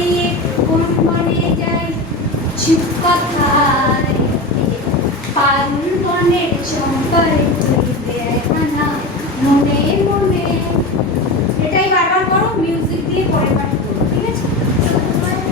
হারিয়ে কোন বনে যাই চুপ কথায় পাগল বনের চম্পায় তুলিতে একখানা মনে মনে। এটাই বারবার করো, মিউজিক দিয়ে পরে পাঠ